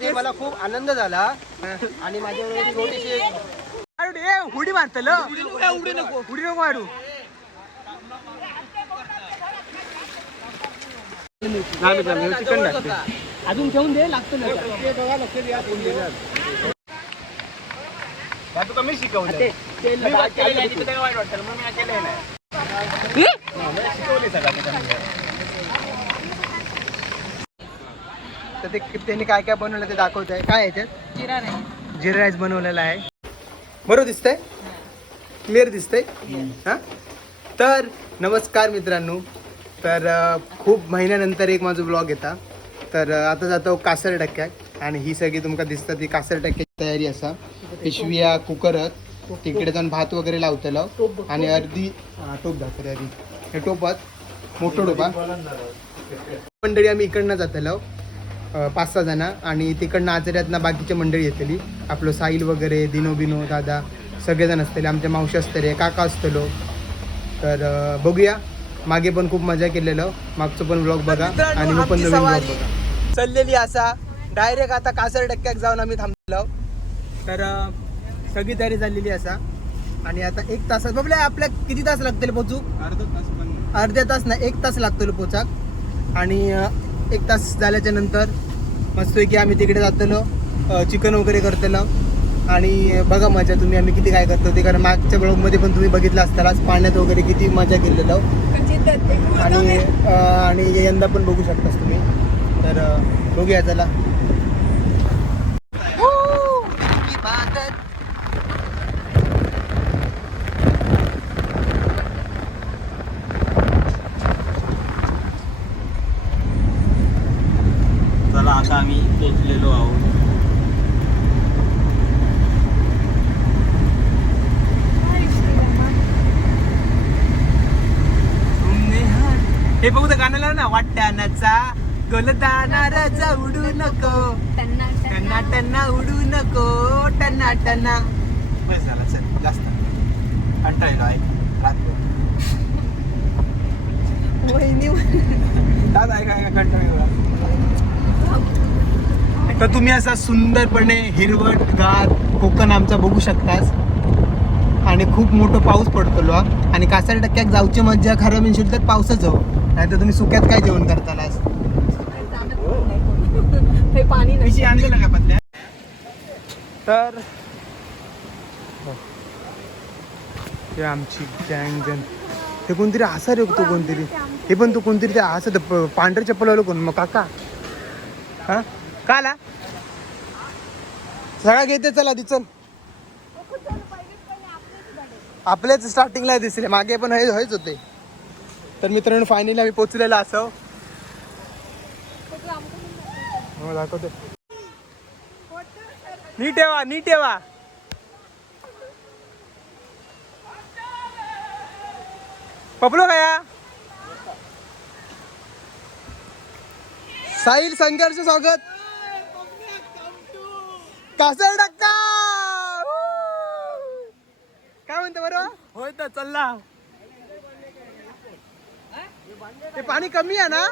ते मला खूप आनंद झाला आणि माझ्यावर एक छोटीशी हुडी मारतल हुडी नको मारू चिकन अजून ठेवून दे लागतं ना तू कमी शिकवलं वाईट वाटतं म्हणून मी केलंय नाही शिकवले सगळं तर ते त्यांनी काय काय बनवलं ते दाखवत आहे काय आहे ते जिरा राईस बनवलेला आहे बरोबर दिसतंय क्लिअर दिसतंय हां तर नमस्कार मित्रांनो तर खूप महिन्यानंतर एक माझा ब्लॉग येता तर आता जातो कासर टक्क्यात आणि ही सगळी तुमका दिसतात ती कासर टक्क्याची तयारी असा पिशव्या कुकरत तिकडे जाऊन भात वगैरे लावतलो आणि अर्धी टोप दाखवते आधी हे टोपात मोठं टोपा मंडळी आम्ही इकडनं जातलो 5-6 जण आणि तिकडनं आचऱ्यातनं बाकीची मंडळी येतली आपलं साहिल वगैरे दिनो बिनो दादा सगळेजण असतले आमच्या मावशी असतले काका असतलो तर बघूया मागे पण खूप मजा केलेलं मागचं पण ब्लॉग बघा आणि मग पण नवीन ब्लॉग बघा चाललेली असा डायरेक्ट आता कासर टक्क्यात जाऊन आम्ही थांबलो तर सगळी तयारी झालेली असा आणि आता 1 तासात बघल्या आपल्या किती तास लागतील पोचूक अर्ध्या तास नाही 1 तास लागतो पोचाक आणि 1 तास झाल्याच्या नंतर मस्तपैकी आम्ही तिकडे जातलो चिकन वगैरे करतलो आणि बघा मजा तुम्ही आम्ही किती काय करतो ते कारण मागच्या ब्लॉगमध्ये पण तुम्ही बघितलं असतानाच पाण्यात वगैरे किती मजा केलेलं आणि यंदा पण बघू शकतास तुम्ही तर बघूया चला चला आता आम्ही पोचलेलो आहोत हे बघू तर गाण्याला ना वाट्यानाचा गोलदाना राजा उडू नको टन्ना टन्ना उडू नको टन्ना टन्ना बस झाला चल जास्त कंटाळलो आहे तर तुम्ही असा सुंदरपणे हिरवट गार कोकण आमचा बघू शकतास आणि खूप मोठं पाऊस पडतो आणि कासर टक्क्यात जाऊची मज्जा खरं म्हणशील तर पावसाच हो नाही तर तुम्ही सुक्यात काय जेवण करतालास पाणी कशी आणलेलं का पत्त्या तर हे आमची गँग जण ते कोणतरी असा रे तो कोणतरी हे पण तो कोणतरी ते असं पांढरे चप्पल आलो कोण मग काका हा का आला सगळा घेते चला आधी चल आपल्याच स्टार्टिंगला दिसले मागे पण हेच होते तर मित्रांनो फायनली आम्ही पोचलेला असो दाखवते नीट ठेवा पपलो काय साहिल संघर्ष स्वागत कासर टक्का काय म्हणते बरोबर होय तर चलला ते पाणी कमी आहे ना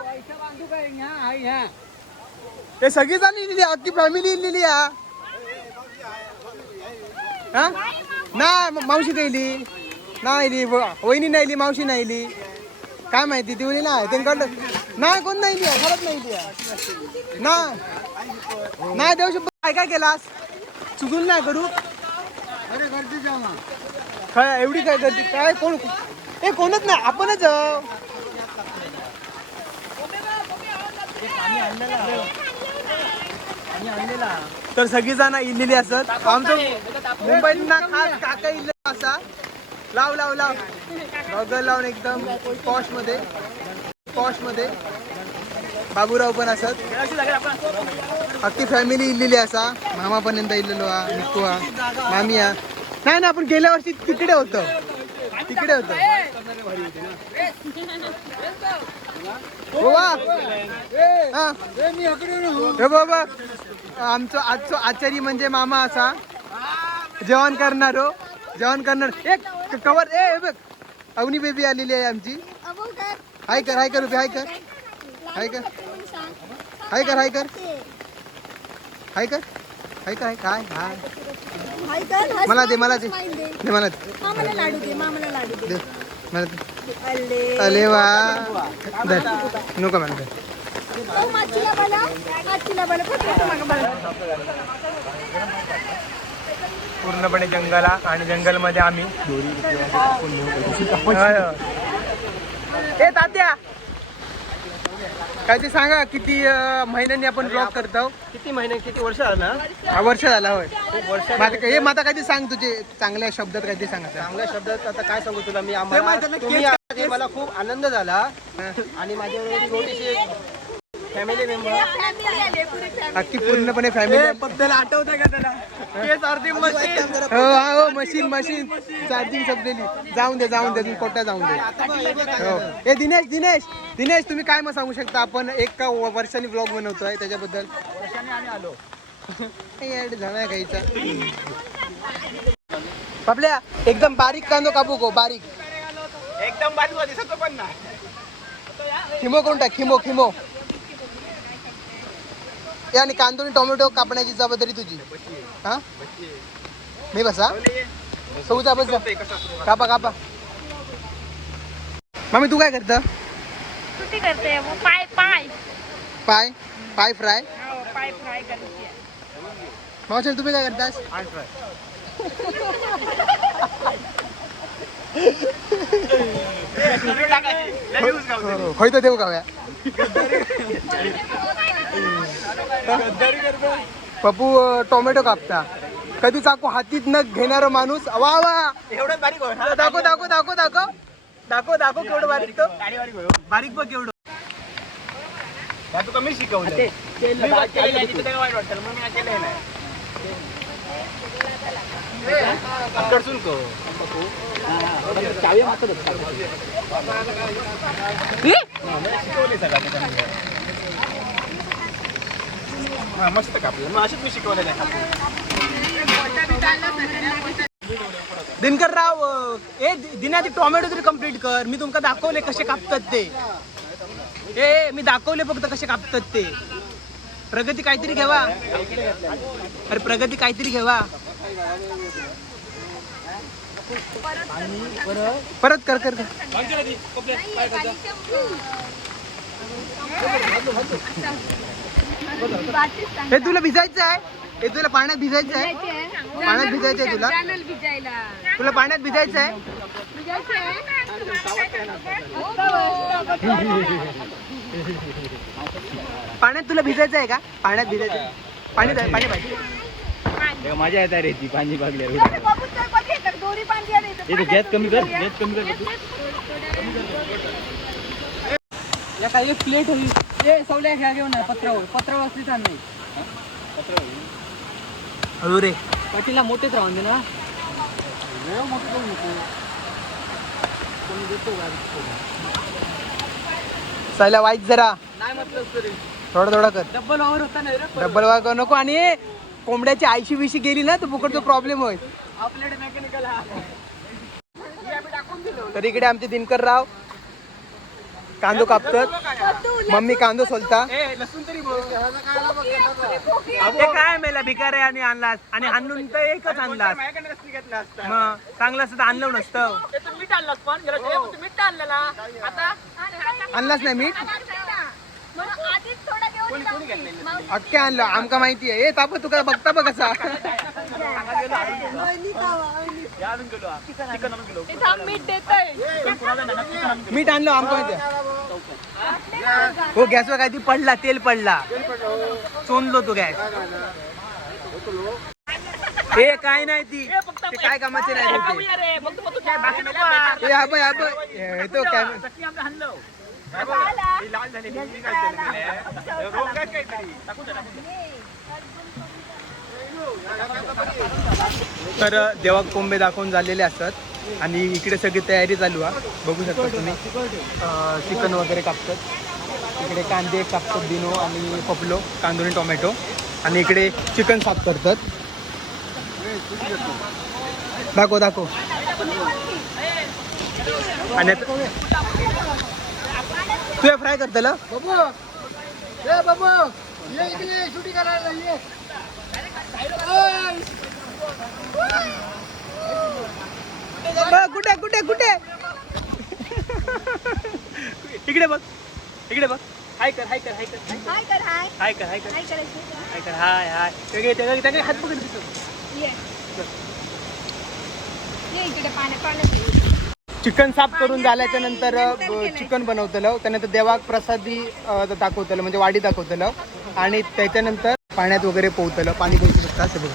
ते सगळी जण इलेली अख्खी फॅमिली इलेली हा ना मावशी नाही इली वहिनी नाही इली मावशी नाही इली काय माहिती ती नाही त्यांकडं नाही कोण नाही इली खरंच नाही इली नाही देऊ शकतो काय केलास चुकून नाही करू अरे गर्दी जामा काय एवढी काय गर्दी काय कोण हे कोणच नाही आपणच तर सगळी जण इलेली असत आमचं मुंबईत ना खास काका इल्ल असा लाव गॉगल लावून एकदम पॉश मध्ये बाबूराव पण असत अख्खी फॅमिली इल्लेली असा मामा पर्यंत इल्लेलो निकू मामी नाही ना आपण गेल्या वर्षी तिकडे होतो बाबा आमचं आजचं आचारी म्हणजे मामा असा जेवण करणार एक कवर बघ अवनी बेबी आलेली आहे आमची हाय कर हाय का हाय काय काय हाय हाय कर, हस मला दे ना, मला दे smile दे. दे मला दे मामाला लाडू दे, मामाला लाडू दे. दे मला दे अल्ले. अरे वा दे नको मला दे ओ, माचीला बोला, माचीला बोला, पत्र मागं बोला. पूर्णपणे जंगला आणि जंगलमध्ये आम्ही ए तात्या काय ते सांगा किती महिन्यांनी आपण ब्लॉग करतो किती महिने किती वर्ष झालं ना हा वर्ष झाला होय वर्ष हे माता काय ते सांग तुझे चांगल्या शब्दात काय ते सांगा चांगल्या शब्दात आता काय सांगू तुला मी ते माहिती आहे ना, तुम्ही केस- आज हे मला खूप आनंद झाला आणि माझ्यावर छोटीशी फॅमिली मेंबर Family आले, पुरी family. अख्खी पूर्णपणे फॅमिली बद्दल आठवतंय का त्याला केस अर्धी मशीन हो मशीन मशीन चार्जिंग संपलेली जाऊन दे तुम्ही कोट्या जाऊन दे हो ए दिनेश दिनेश दिनेश तुम्ही काय मग सांगू शकता आपण एक वर्षांनी ब्लॉग बनवतोय त्याच्याबद्दल वर्षाने आम्ही आलो झाला काहीचा आपल्या एकदम बारीक कांदो कापू को बारीक एकदम बाजूला दिसतो पण ना खिमो कोणता खिमो खिमो ए आणि कांदो आणि टोमॅटो कापण्याची जबाबदारी तुझी हा मी बसा सौचा बस कापा कापा मामी तू काय करता सुट्टी करते वो पाय पाय पाय पाय फ्राय पाय फ्राय करते. मावशी तुम्ही काय करतास होय तर देऊ का पप्पू टोमॅटो कापता कधी चाकू हातीत न घेणार माणूस वा वा एवढं बारीक होय ना? दाखव दाखव दाखव दाखव दाखव दाखव केवढं बारीक तो बारीक होय. बारीक बघ केवढं या तुका मी शिकवलं मी वाट केलेली आहे, तिथं काय वाईट वाटतं म्हणून मी केलंय नाही कडसून को शिकवली सगळं मस्त कापलं मग अशीच मी शिकवलेलं आहे दिनकर राव दिना ती टोमॅटो तरी कम्प्लीट कर मी तुमका दाखवले कसे कापतात ते मी दाखवले फक्त कसे कापतात ते प्रगती काहीतरी घेवा अरे प्रगती काहीतरी घेवा परत कर कर हे तुला भिजायचं आहे हे तुला पाण्यात भिजायचं आहे पाण्यात भिजायचं आहे तुला तुला पाण्यात भिजायचं आहे पाण्यात तुला भिजायचं आहे का पाण्यात भिजायचं आहे? पाणी पाणी पाहिजे माझ्या येत रे ती पाणी बागल्या दोरी पाणी गॅस कमी कर गॅस कमी कर या काही एक प्लेट होईल ते सवल्या घ्या घेऊन पत्र वाचली छान नाही हळू रे पाटीलला मोठेच राहून दे ना सायला वाईट जरा नाही म्हटलं तरी थोडा थोडा कर डब्बल वावर होता नाही रे डबल वाग नको आणि कोंबड्याची आयशी विशी गेली ना तर फुकट तो प्रॉब्लेम होईल आपल्याकडे मेकॅनिकल हा तर इकडे आमचे दिनकर राव कांदो कापतात मम्मी कांदो सोलता लसूण तरी बोल ते काय मेला भिकार आहे आणि आणलास आणि आणून तर एकच आणलास माझ्याकडे रस्ती घेतला असता मग चांगलं असतं तर आणलं नसतं मीठ आणलं पण मीठ आणलेला आता आणलाच नाही मीठ आधीच थोडा घेऊन अख्खे आणलं आमका माहिती आहे ए ताप तुका बघता बघ कसा मीठ देतोय मीठ आणलं आमका माहिती आहे. हो गॅसवर काय ती पडला तेल पडला चोंदलो तो गॅस हे काय नाही ती ते काय कामाचे नाही ते हा बघ तो काय लाल झाली मी काय केलं रोग काय काहीतरी तर देवा कोंबे दाखवून झालेले असतात आणि इकडे सगळी तयारी चालू आहे बघू शकता तुम्ही चिकन वगैरे कापतात इकडे कांदे कापतात दिनो आणि पपलो कांदो आणि टोमॅटो आणि इकडे चिकन साफ करतात दाखव दाखव आणि तू फ्राय करतला बाबू बाबू ये इकडे शूटिंग करायला ये हाय कर हाय कर काय करायचं हाय कर हाय हाय त्याकडे हात पकडून दिसतो. ये ये इकडे पाण्यात चिकन साफ करून झाल्याच्या नंतर चिकन बनवतलं, त्यानंतर देवाक प्रसादी दाखवतलं, म्हणजे वाडी दाखवतलं, आणि त्याच्यानंतर पाण्यात वगैरे पोहतलं. पाणी पोहू शकता असं बघा.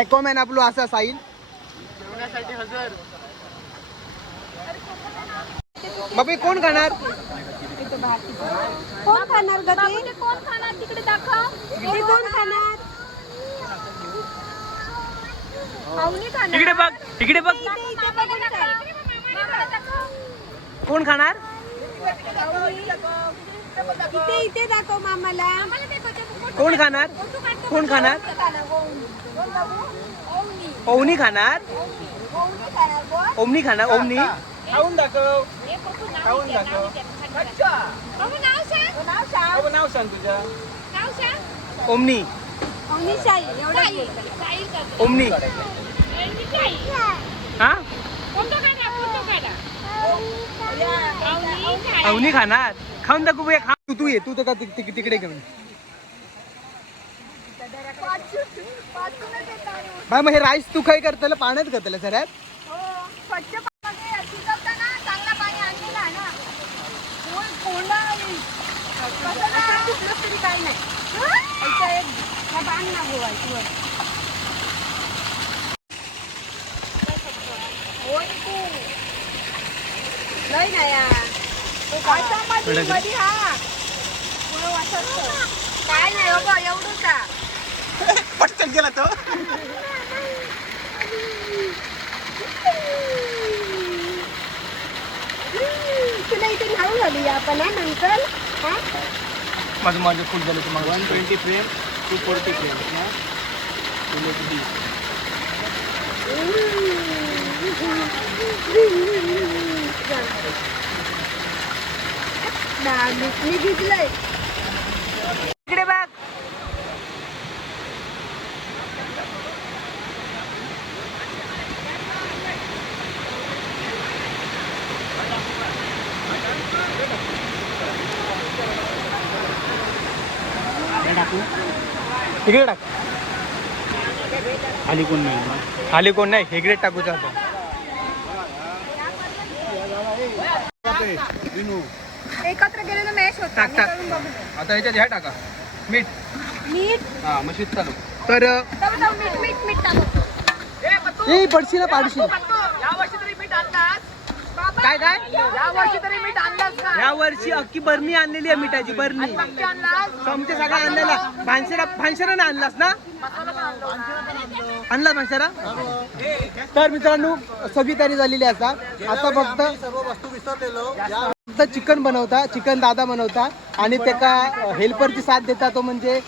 ॲक्वामॅन आपलं असा साईल. जेवणासाठी हजर. बाबा कोण खाणार? कोण खाणार गती? कोण खाणार तिकडे दाखव. इकडे कोण खाणार? पाहुणे खाणार. इकडे बघ इकडे बघ इथे बघून चल. कोण खाणार? इथे इथे दाखव मामाला. कोण खाणार? कोण खाणार? ओमनी खाणार. ओमनी खाणार. ओमनी खाऊन दाखव. खाऊन दाखव. अच्छा नाव सांग तुझं. ओमनी. ओमनी हा अवनी खाणार. खाऊन दाखवू बघूया. खा. तू ये, तू तर तिकडे घेऊन. बाय मग हे राईस तू काय करतलं? पाण्यात करतलं सर? स्वच्छ चांगला पाणी आणलेला ना. तरी काही नाही. बांध ना गोवायची लय ना या मध्ये हा काय नाही बाबा एवढंच का पटकन गेला तो. तुला इथे नाव झाली आपण नंतर माझं फुल झालं तुम्हाला 120 फ्रेम 240 फ्रेम. मी भिजलंय. इकडे बघ. इकडे टाक. खाली कोण नाही. खाली कोण नाही. हेगडे टाकूचा होता. एकत्र गेले तर मॅश होता. टाक टाक. आता ह्याच्यात ह्या टाका मीठ. मीठ हा मशीद चालू. तर मीठ मीठ मीठ टाकू. ए पडशी ना पाडशी. यावर्षी तरी मीठ आणलास. काय काय? यावर्षी तरी मीठ आणलास का? या वर्षी अख्खी बरणी आणलेली आहे मिठाची. बरणी चमचे सगळा आणलेला. भानशरा आणलास ना? आणला भानशरा. तर मित्रांनो सगळी तयारी झालेली असा. आता फक्त चिकन बनवता. चिकन दादा बनवता आणि त्याका हेल्परची साथ देता, तो म्हणजे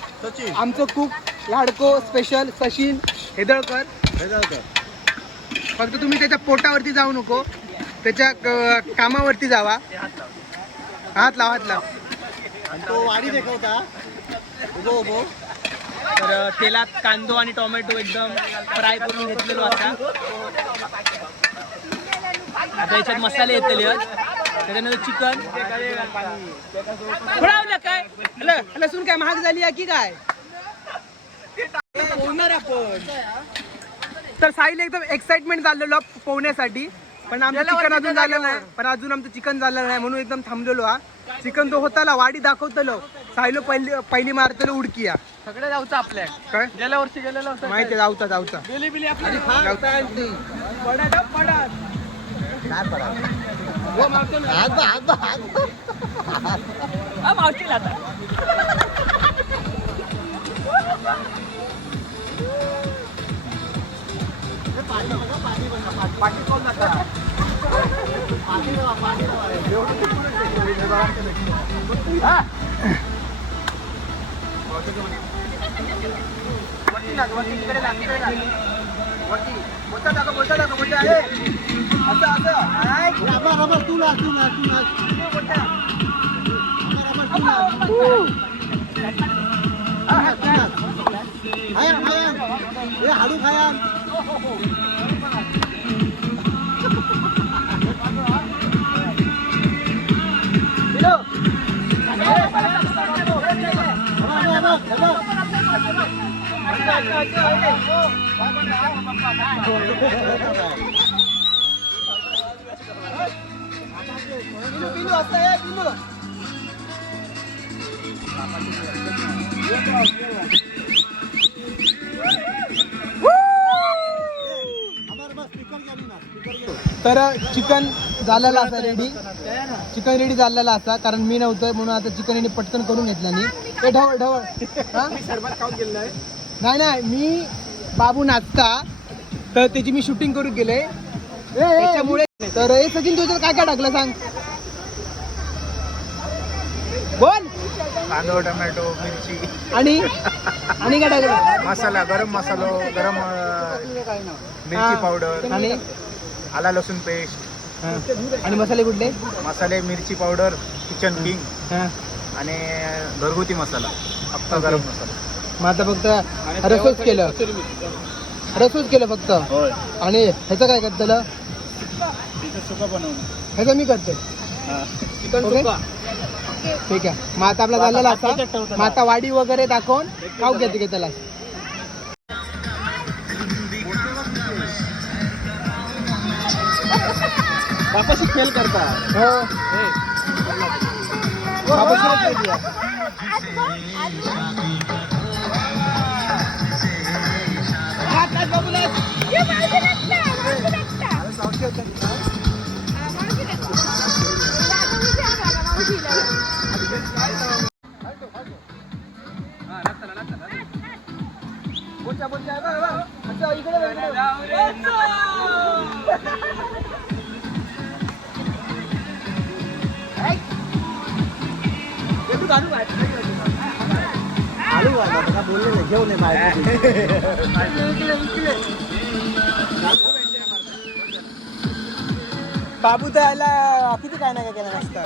आमचं कुक लाडको स्पेशल सचिन हेदळकर. फक्त तुम्ही त्याच्या पोटावरती जाऊ नको, त्याच्या कामावरती जावा. हात लाव हात लाव. तो वाडी देखवता उभो उभो. तर तेलात कांदो आणि टोमॅटो एकदम फ्राय करून घेतलेलो आता. आता याच्यात मसाले येतले. त्याच्यानंतर चिकन फुलावलं काय. लसूण काय महाग झाली आहे की काय? पोहणार आपण. तर साहिल एकदम एक्साइटमेंट झालेलो पोहण्यासाठी, पण आमचं चिकन अजून झालं नाही. आमचं चिकन झालं नाही म्हणून एकदम थांबलेलो. हा चिकन तो होताला वाडी दाखवतलो. साहिलो पहिली मारतलो उडकी. या सगळं जाऊचं आपल्या. काय गेल्या वर्षी गेलेलं होतं. माहिती जाऊचा जाऊचा बिली आपली मावशीला आता. हाडू खाया. तर चिकन झालेलं असा रेडी, चिकन रेडी झालेला असा, कारण मी नव्हतं म्हणून आता चिकन रेडी पटकन करून घेतला नाही. ते ढवळ ढवळ नाही नाही, मी बाबू नाचता तर त्याची मी शूटिंग करून गेले त्याच्यामुळे. तर हे सचिन तुझ्यात काय काय टाकलं सांग, बोल. कांदा, टोमॅटो, मिरची आणि काय टाकलं, मसाला, गरम मसाला, गरम मिरची पावडर आणि आला लसूण पेस्ट. आणि मसाले कुठले, मसाले मिरची पावडर, किचन किंग आणि घरगुती मसाला, अख्खा गरम मसाला. मग आता फक्त रसूच केलं फक्त. होय. आणि ह्याचं काय करतलं, सुका बनवून ह्याचं मी करतो. ओके ठीक आहे. मग आता आपला झालेला असा, मग आता वाडी वगैरे दाखवून खाऊ घेते त्याला. बापाशी खेळ करता. हो बापाशीच केली आहे. बोलले घेऊन बाबू तर यायला किती काय नाही काय केलं नसतं.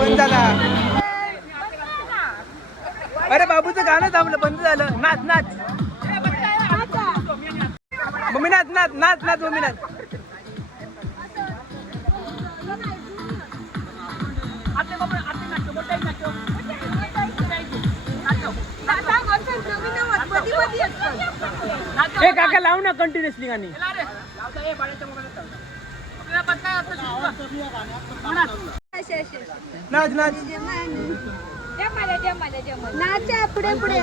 बंद झाला. अरे बाबूचं गाणं थांबलं, बंद झालं. नाच नाच मम्मी, नाच नाच नाच नाच मम्मी, नाच. ए काका लाव ना कंटिन्युअसली गाणी. नाच नाच नाचा पुढे पुढे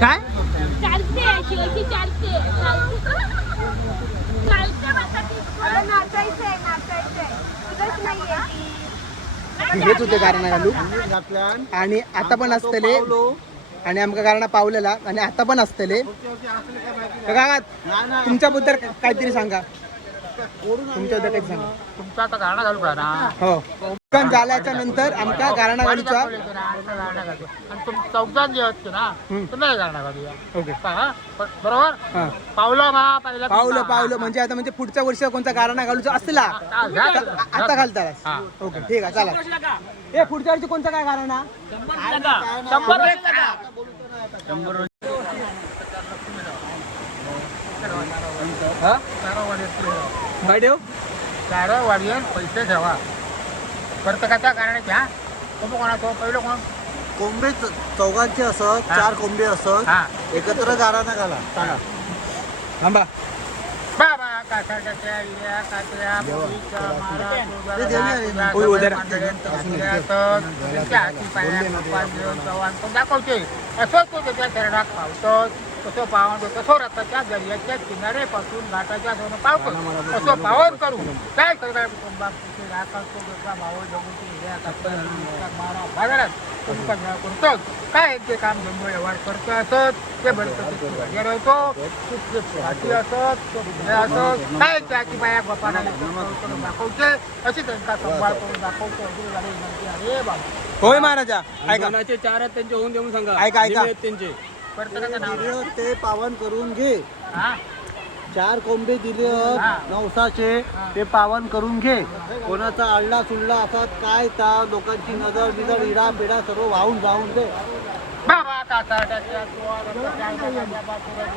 काय चालते शिवायची, चालते नाचायचंय तुझंच नाहीये. हेच होते कारण घालू. आणि आता पण असतले, आणि आमका कारण पावलेला, आणि आता पण असतले. काका तुमच्याबद्दल काहीतरी सांगा, तुमच्याबद्दल काहीतरी सांगा. तुमचा आता गाणं घालू का ना. हो चिकन झाल्याच्या नंतर आमका गारणा घालूचा. चौकात जे असते ना तुम्ही गाणं घालूया. ओके बरोबर. हा पावलं मा पहिला पावलं म्हणजे आता म्हणजे पुढच्या वर्षी कोणता गारणा घालूचा असला आता घालता. ओके ठीक आहे चला. हे पुढच्या वर्षी कोणता काय गारणा. काय देऊ चार वाढीन पैसे ठेवा प्रत्येकाच्या कारण घ्या. तुम्ही कोणाचं पहिलं कोण कोंबे चौघांचे असत, 4 कोंबे असत, हा एकत्र गाराना घाला. सांगा थांबा. बाबा कासाच्या इल्या कात्या मुलीच्या मारा ते देऊया रे. होय, उद्या दाखवते. असं तो त्याच्या शरीरात पावतो, कसं पावन कसं रथाच्या दर्याच्या किनाऱ्यापासून घाटाच्या सोनं पावतो, असं पावन करू काय करता. भाव जगूची बाजारात करतो काय ते काम धंदो व्यवहार करतो असत, ते भरतो असत असत काय त्याची बाया बापाला दाखवते, अशी त्यांचा संभाळ करून दाखवतो. अरे बाबा होय महाराजा ऐका. 4 आहेत त्यांचे होऊन देऊन सांगा. ऐका ऐका त्यांचे प्रत्येकाचं नाव ते पावन करून घे. हा 4 कोंबडे दिले हा. नवसाचे ते पावन करून घे. कोणाचा अडला सुडला असत काय त्या लोकांची नजर बिजर इडा पिडा सर्व वाहून जाऊन दे. बाबा कासाट्याच्या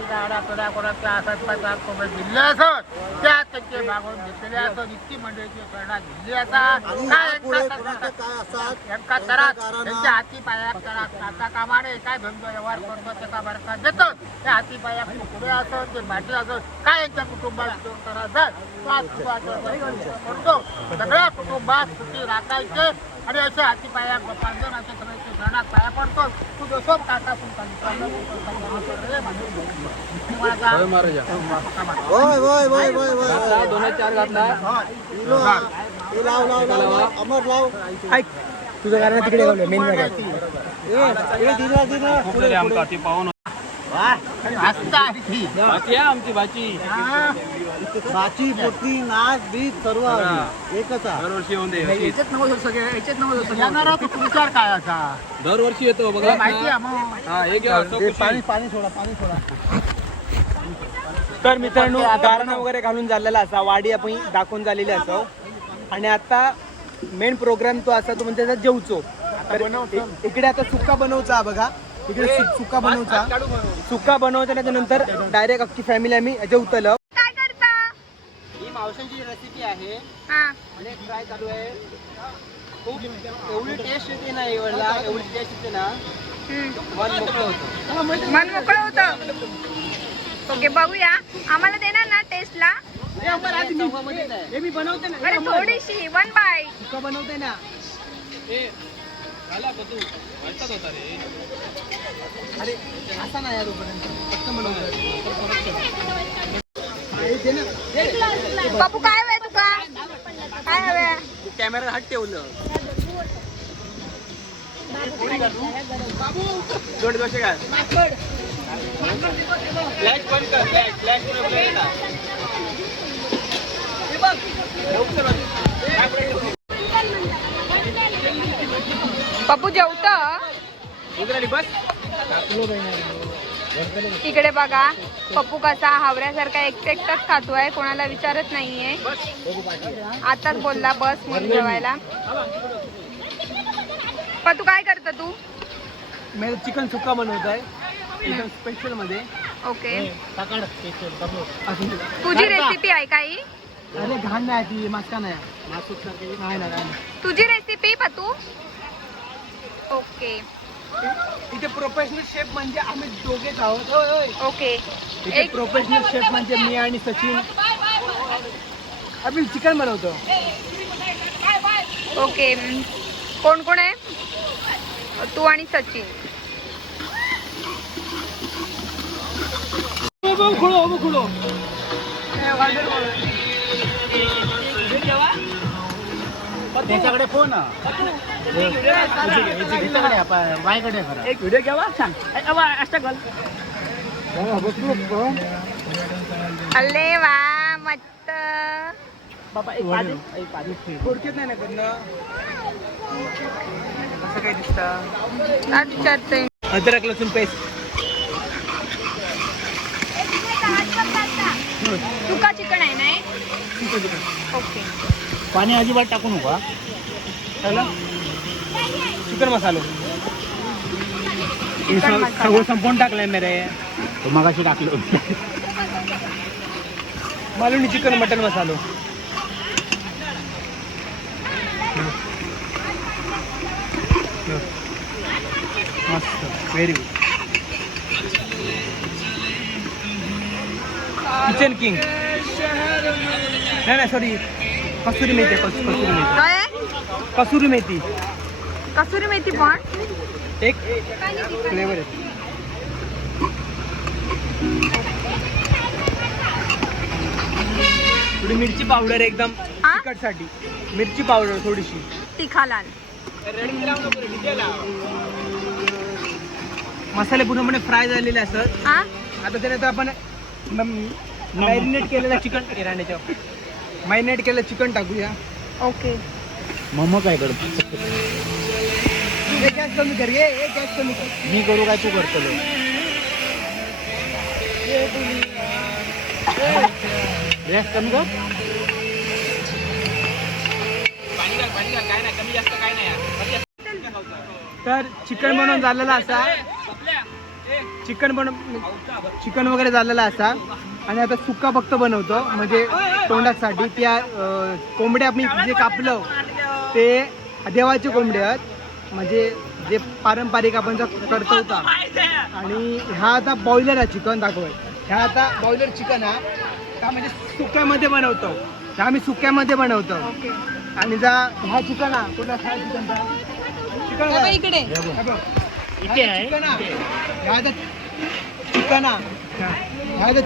गाड्या कोणाच्या असत पाच कोंबडे दिले असत त्या त्यांचे भागवून घेतलेले असत इतकी मंडळीची प्रेरणा दिली असतात. आणि काय यापुढे यांका कोणाचे काय असतात यांका करा त्यांच्या हाती पायात करा आता कामाने काय धंदो व्यवहार करतो त्याचा बरका देतो त्या हाती पायात पुढे असत ते माटी असत काय यांच्या कुटुंबात करायचं करतो सगळ्या कुटुंबात सुखी राखायचे आणि असे हाती पाया पांजन असे सगळे सणात पाया पडतो तू जसं काका होय होय होय होय होय दोन 4 घातला. इलो, हे लाव लाव लाव लाव. अमर लाव ऐक तुझं कारण तिकडे गेलो मेन जागा हे दिना दिना पुढे पुढे. आमची भाची भाची पोटली नाच बीज सर्व आहे. एकच आहे. दरवर्षी येऊन दे. येणारा तू विचार काय असा दरवर्षी येतो बघा. माहिती आहे मग हा एक घ्या. हे पाणी पाणी सोडा पाणी सोडा. तर मित्रांनो गारणं वगैरे घालून झालेला असा वाडी आपण दाखवून झालेली असो आणि आता मेन प्रोग्राम तो असा तो म्हणजे जेवचो. तर इकडे आता सुक्का बनवचा बघा इकडे सुक्का बनवचा सुक्का बनवचा त्याच्यानंतर डायरेक्ट अख्खी फॅमिली आम्ही जेवतलो. काय करता ही मावशांची रेसिपी आहे हा आणि ट्राय चालू आहे. खूप एवढी टेस्ट येते ना एवढला एवढी टेस्ट येते ना मन मोकळं होतं. मन मोकळं होतं. ओके बघूया आम्हाला देणार ना टेस्टला. हे मी बनवते ना अरे थोडीशी 1 बाय. सुक्का बनवते ना. अरे असा नाही यार फक्त बापू काय हवंय तुका काय हवंय कॅमेरा हात ठेवलं दोन दोषे काय फ्लॅश बंद कर फ्लॅश बापू जेवत बस इकडे बघा पप्पू कसा हावऱ्यासारखा एकटाच खातोय कोणाला विचारत नाहीये. आताच बोलला बस म्हणून जेवायला. पण तू काय करत तू मी चिकन सुक्का बनवत आहे एकदम स्पेशल मध्ये. ओके तुझी रेसिपी आहे काही अरे घाण नाही ती मास्का नाही मासूक नाही ना तुझी रेसिपी पतू. ओके इथे प्रोफेशनल शेफ म्हणजे आम्ही दोघेच आहोत. होय होय ओके इथे एक प्रोफेशनल शेफ म्हणजे मी आणि सचिन आम्ही चिकन बनवतो. ओके कोण कोण आहे तू आणि सचिन. त्याच्याकडे फोन बायकडे करा एक व्हिडिओ घ्यावा सांग. अल्ले वा मस्त. बाबा एक पाणी थोडक्यात नाही ना करणं असं काही दिसतं. आज विचारते अद्रक लसूण पेस्ट सुका चिकन आहे नाही. ओके पाणी अजिबात टाकू नका. चिकन मसालो चिकन मसाला सगळं संपवून टाकलंय मेरे मगाशी टाकलं मालवणी चिकन मटन मसालो. मस्त व्हेरी गुड. किचन किंग नाही सॉरी कसुरी मेथी कसुरी मेथी काय कसुरी मेथी कसुरी मेथी पण एक फ्लेवर आहे. थोडी मिरची पावडर एकदम हा? तिखटसाठी मिरची पावडर थोडीशी. तिखा लाल. मसाले पूर्णपणे फ्राय झालेले असतात. हा आता त्यानंतर आपण मॅरिनेट केलेलं चिकन राहण्याच्या मॅरिनेट केलेलं चिकन टाकूया. ओके मम्मा काय करतो गॅस कमी कर ये गॅस कमी कर. मी करू काय तू करतो तर चिकन बनवून झालेला असा, चिकन वगैरे झालेला असा आणि आता सुक्का फक्त बनवतो म्हणजे तोंडासाठी. त्या कोंबड्या मी जे कापलं ते देवाचे कोंबडे आहेत म्हणजे जे पारंपरिक आपण जो करतो होता. आणि हा आता बॉयलर आहे चिकन दाखवय. ह्या आता बॉयलर चिकन हा म्हणजे सुक्यामध्ये बनवतो. ह्या आम्ही सुक्यामध्ये बनवतो. आणि जा ह्या चिकन हा कुठला ह्या चिकनचा चिकन इकडे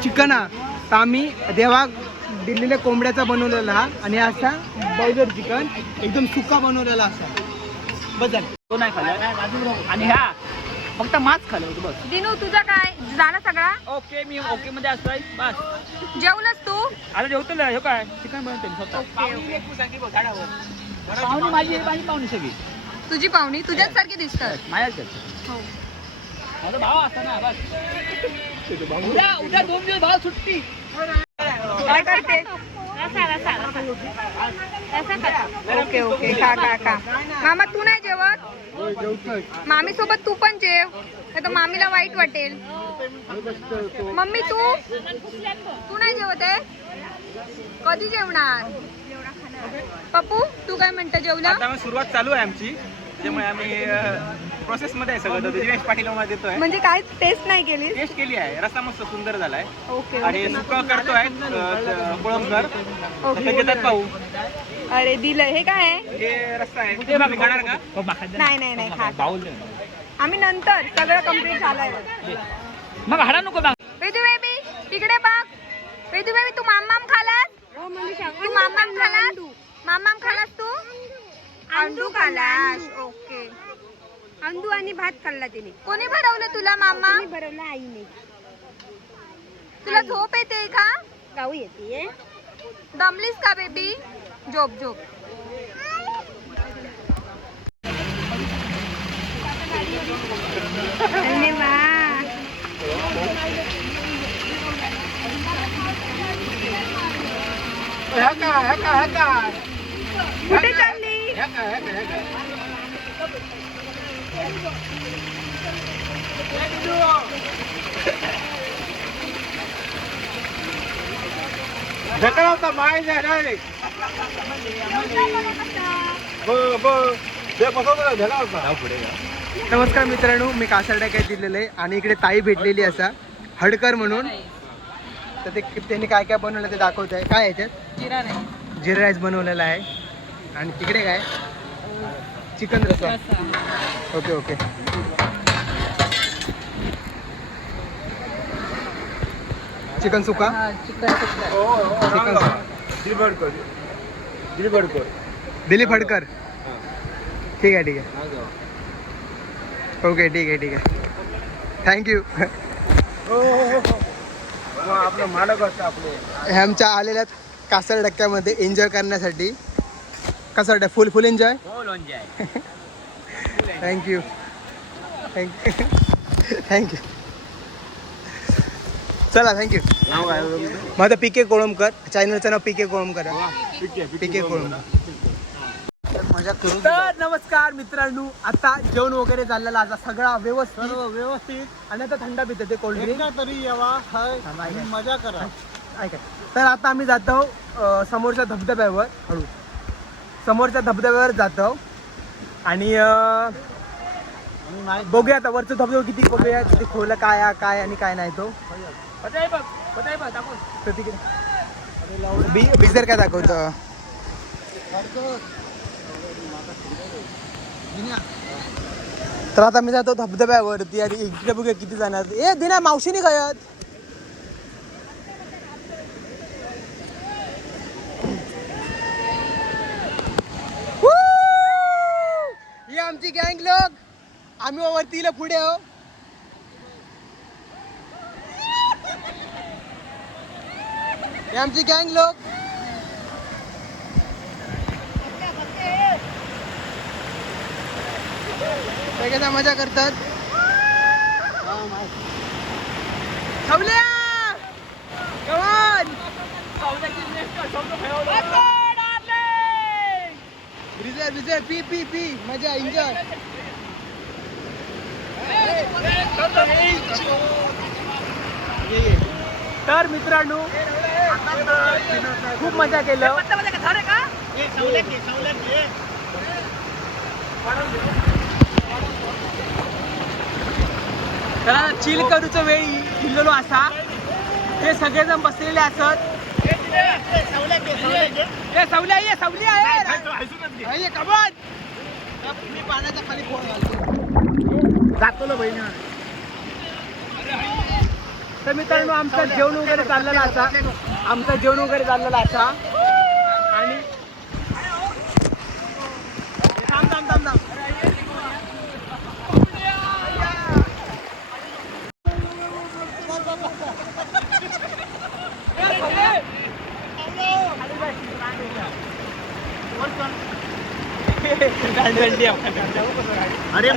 चिकन तर आम्ही देवा दिलेल्या कोंबड्याचा बनवलेला हा. आणि असा बॉयलर चिकन एकदम सुका बनवलेला असा. बस झालं. तो नाही खाल्ला आणि ह्या फक्त मांस खाल्लं होतं बस. दिनू तुझा काय झाला सगळा? ओके मी ओके मध्ये असतोय बस. जेवलंस तू? आता जेवतो ना. हे काय चिकन बनवते स्वतः. पाहुणी माझी पाहुणी सगळी तुझी पाहुणी तुझ्याच सारखी दिसतात. माझ्याच हो. माझा भाव असता ना बस. उद्या 2 दिवस भाव सुट्टी. काय करते? ओके ओके खा खा खा. मामा तू नाही जेवत? मामी सोबत तू पण जेव, नाही तर मामीला वाईट वाटेल. मम्मी तू नाही जेवत आहे? कधी जेवणार? पप्पू तू काय म्हणता जेवला? आता सुरुवात चालू आहे आमची, त्यामुळे आम्ही प्रोसेस मध्ये आहे सगळं. दिवेश पाटील देतोय. म्हणजे काय टेस्ट नाही केली? टेस्ट केली आहे. रस्ता मस्त सुंदर झालाय. ओके आणि सुका करतोय कोळंबकर. घेतात पाहू. अरे दिलं. हे काय आहे? हे रस्ता आहे. तुम्ही खाणार का? नाही नाही नाही खा. आम्ही नंतर सगळं कंप्लीट झालंय. मग हाडा नको ना. वेदू बेबी तिकडे बघ. वेदू बेबी तू मामाम खालास? तू मामाम खालास? मामाम खालास तू? अंडू खालास. ओके. अंडू आणि भात खाल्ला तिने. कोणी भरवलं तुला मामा? भरवला आईने. तुला झोप येते का? गाऊ येते. दमलीस का बेबी? झोप झोप. अरे वा. कुठे चालली? ढकला होता माय डायरेक्ट. नमस्कार मित्रांनो, मी कासारडा काय दिलेलं आहे आणि इकडे ताई भेटलेली असा हडकर म्हणून. तर ते त्यांनी काय काय बनवलं ते दाखवत आहे. काय आहे त्यात? जिरा राईस बनवलेला आहे. आणि तिकडे काय? चिकन रस्सा. Okay okay. चिकन सुका. चिकन सुका. दिलीप हडकर. ठीक आहे ठीक आहे. ओके ठीक आहे ठीक आहे. थँक्यू. आपलं मालक असतं आपले. हे आमच्या आलेल्या कासर डक्क्यामध्ये एन्जॉय करण्यासाठी. कसं वाटतं? फुल फुल एन्जॉय. Thank you thank you thank you. चला थँक्यू. माझं पीके कोळंबकर. चॅनलचं नाव पीके कोळंबकर आहे. पीके कोळंबकर. मजा करू. तर नमस्कार मित्रांनो, आता जेवण वगैरे झालेलं आता सगळा व्यवस्थित. आणि आता थंड पिते ते कोल्ड्रिंक तरी यावा आणि मजा करा. ऐका. तर आता आम्ही जातो समोरच्या धबधब्यावर. हळू समोरच्या धबधब्यावर जातो आणि बघूया आता वरचं धबधबा किती, बघूया किती खोल काय काय आणि काय नाही तो. तर तिकडे बिझर काय दाखवतं. तर आता मी जातो धबधब्यावरती आणि इकडे बघूया किती जाणार. ए दिना मावशीने गयत. ही आमची गँग लोक. आम्ही वरतीला पुढे हो. ही आमची गँग लोक. सगळ्यांना मजा करतात. ठेवल्या. Vijay Vijay P P P मजा एन्जॉय. तर मित्रांनो खूप मजा केलं. तर चिल करूचो वेळी किल्लेलो असा ते सगळेजण बसलेले असत. सावली आहे सावली आहे कमान पाण्याच्या खाली फोन घालतो बहिणी. तर मित्रांनो आमचं जेवण वगैरे चाललेला असा आणि थांब थांब थांब थांब. अरे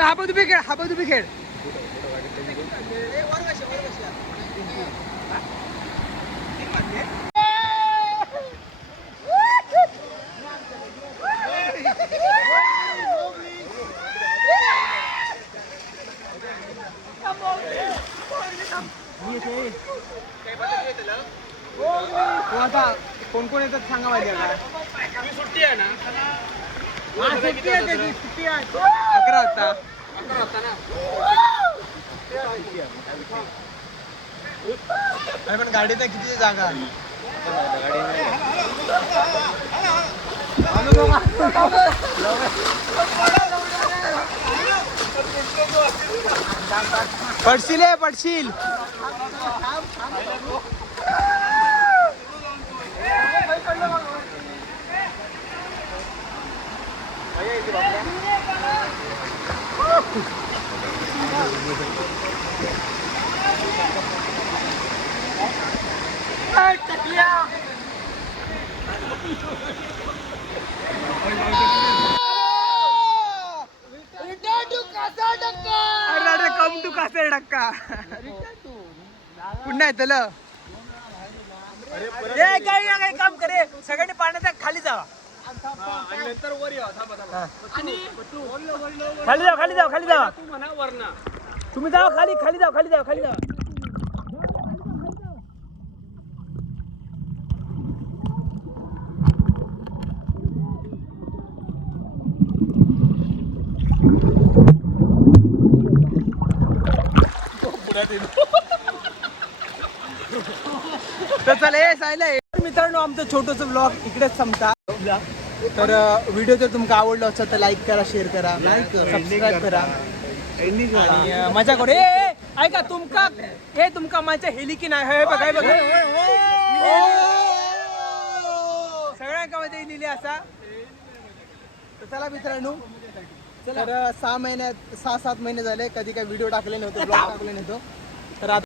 हाबा खेळ. आता कोण कोण येतात सांगा माहिती आहे का? सुट्टी आहे ना. सुट्टी आहे त्याची सुट्टी आहे. 11 वाजता ना. अरे पण गाडीत किती जागा आहे? पडशील पडशील. कम टू कासर डक्का पुन्हा येतल. काही काम करे सगळ्यांनी पाण्याच्या खाली जावा नंतर वर खाली जावा खाली जावा खाली जावा. तुम्ही जावा खाली खाली जावा खाली जावा खाली जावा. तर चला मित्रांनो आमचं छोटंसं ब्लॉग इकडेच संपता. तर व्हिडिओ जर तुमका आवडला असेल तर लाईक करा, शेअर करा, सबस्क्राईब करा आणि मजा करू. ऐका तुमका माझ्या हेली की नाही बघा बघा सगळ्यांका मध्ये लिहिले असा. तर चला मित्रांनो तर 6-7 महिने झाले कधी काही व्हिडिओ टाकले नव्हते, ब्लॉग टाकले नव्हतो. तर